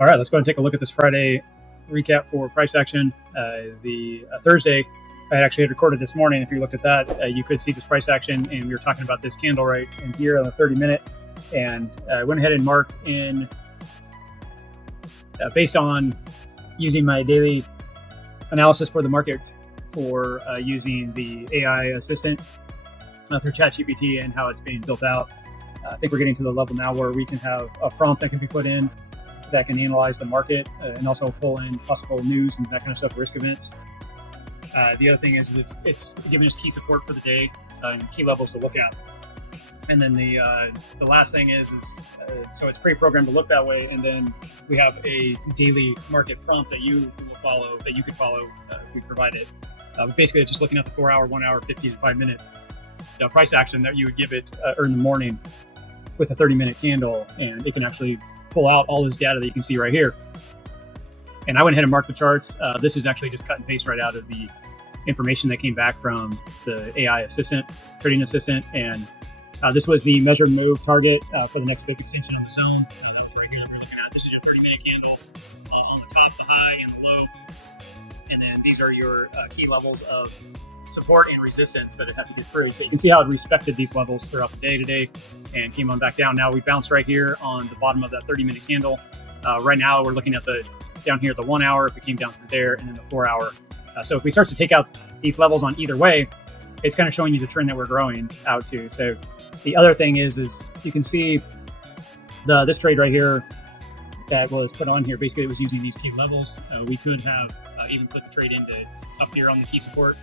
All right, let's go ahead and take a look at this Friday recap for price action. The Thursday, I actually had recorded this morning. If you looked at that, you could see this price action, and we were talking about this candle right in here on the 30-minute. And I went ahead and marked in, based on using my daily analysis for the market for using the AI assistant through ChatGPT and how it's being built out. I think we're getting to the level now where we can have a prompt that can be put in that can analyze the market and also pull in possible news and that kind of stuff, risk events. The other thing is it's giving us key support for the day and key levels to look at. And then the last thing is so it's pre-programmed to look that way. And then we have a daily market prompt that you will follow, that you could follow if we provide it. Basically, it's just looking at the 4 hour, 1 hour, 55-minute price action that you would give it in the morning with a 30-minute candle, and it can actually pull out all this data that you can see right here. And I went ahead and marked the charts. This is actually just cut and paste right out of the information that came back from the AI assistant, trading assistant. And this was the measure move target for the next big extension of the zone. That was right here that we're looking at. This is your 30-minute candle on the top, the high, and the low. And then these are your key levels of support and resistance that it had to get through. So you can see how it respected these levels throughout the day today and came on back down. Now we bounced right here on the bottom of that 30-minute candle. Right now we're looking at down here, the 1 hour, if it came down through there, and then the 4 hour. So if we start to take out these levels on either way, it's kind of showing you the trend that we're growing out to. So the other thing is you can see this trade right here that was put on here. Basically, it was using these key levels. We could have even put the trade into up here on the key support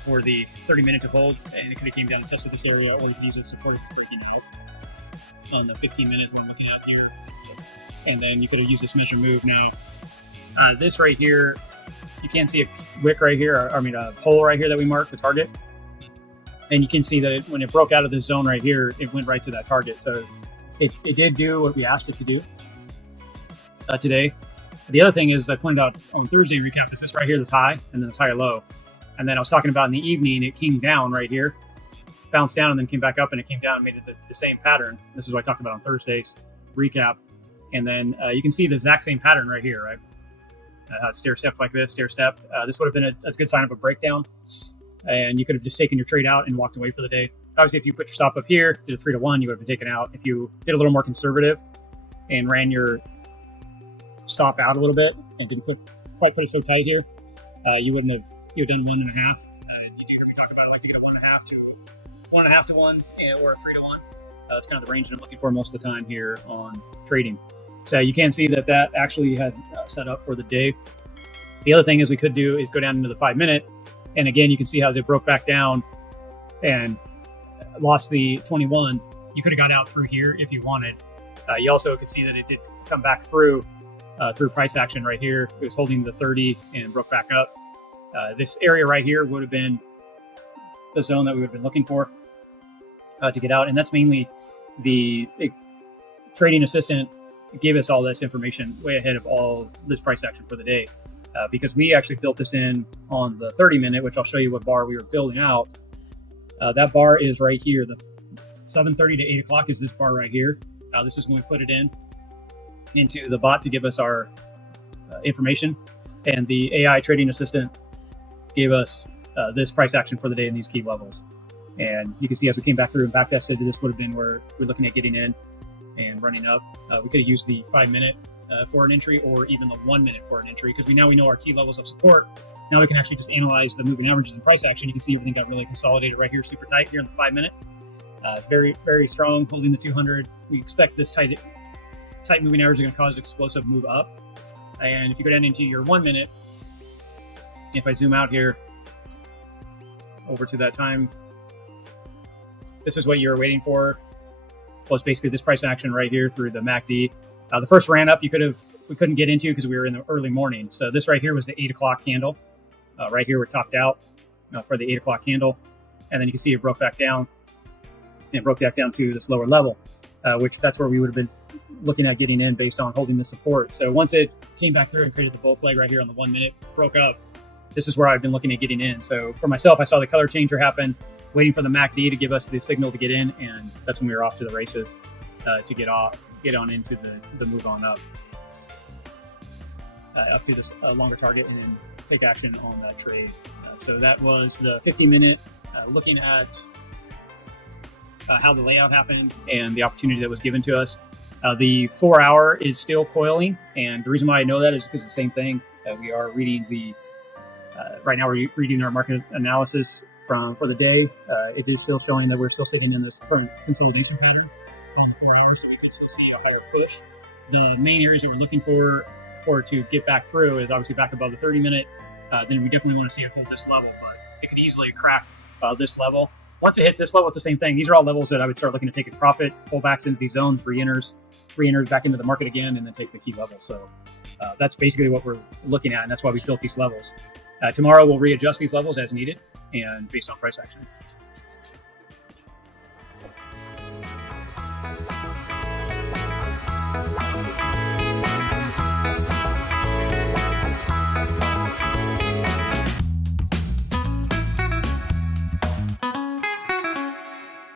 for the 30-minute to hold, and it could have came down and tested this area, or we could use a support freaking out on the 15 minutes when I'm looking out here. And then you could have used this measure move. Now, this right here, you can see a wick right here, a pole right here that we marked, the target. And you can see that when it broke out of this zone right here, it went right to that target. So it did do what we asked it to do today. The other thing is I pointed out on Thursday recap is this right here, this high, and then this higher low. And then I was talking about in the evening, it came down right here, bounced down, and then came back up, and it came down and made it the same pattern. This is what I talked about on Thursday's recap. And then you can see the exact same pattern right here, right? Stair step like this, stair step. This would have been a good sign of a breakdown. And you could have just taken your trade out and walked away for the day. Obviously, if you put your stop up here, did a 3-to-1, you would have been taken out. If you did a little more conservative and ran your stop out a little bit and didn't quite put it so tight here, you would have done 1.5. You do hear me talk about it. I like to get a 1.5 to 1.5 to 1, or a 3-to-1. That's kind of the range that I'm looking for most of the time here on trading. So you can see that actually had set up for the day. The other thing is we could do is go down into the 5-minute. And again, you can see how as it broke back down and lost the 21, you could have got out through here if you wanted. You also could see that it did come back through price action right here. It was holding the 30 and broke back up. This area right here would have been the zone that we would have been looking for to get out. And that's mainly the trading assistant gave us all this information way ahead of all this price action for the day. Because we actually built this in on the 30-minute, which I'll show you what bar we were building out. That bar is right here. The 7:30 to 8 o'clock is this bar right here. This is when we put it into the bot to give us our information. And the AI trading assistant gave us this price action for the day in these key levels. And you can see as we came back through and back tested, this would have been where we're looking at getting in and running up. We could have used the 5-minute for an entry, or even the 1 minute for an entry, because we know our key levels of support. Now we can actually just analyze the moving averages and price action. You can see everything got really consolidated right here, super tight here in the 5-minute. Very, very strong, holding the 200. We expect this tight moving average is going to cause explosive move up. And if you go down into your 1 minute, if I zoom out here over to that time, this is what you're waiting for. Well, it's basically this price action right here through the MACD. The first ran up we couldn't get into because we were in the early morning. So this right here was the 8 o'clock candle. Right here we're topped out for the 8 o'clock candle. And then you can see it broke back down. And it broke back down to this lower level, which that's where we would have been looking at getting in based on holding the support. So once it came back through and created the bull flag right here on the 1 minute, broke up, this is where I've been looking at getting in. So for myself, I saw the color changer happen, waiting for the MACD to give us the signal to get in. And that's when we were off to the races to get on into the move on up. up to this longer target and take action on that trade. So that was the 50-minute looking at how the layout happened and the opportunity that was given to us. The 4-hour is still coiling, and the reason why I know that is because the same thing. We are reading right now we're reading our market analysis for the day. It is still showing that we're still sitting in this consolidation pattern on the 4 hours, so we could still see a higher push. The main areas that we're looking for it to get back through is obviously back above the 30-minute. Then we definitely want to see it hold this level, but it could easily crack this level. Once it hits this level, it's the same thing. These are all levels that I would start looking to take a profit, pull backs into these zones, re-enters back into the market again, and then take the key level. So that's basically what we're looking at, and that's why we built these levels. Tomorrow we'll readjust these levels as needed and based on price action.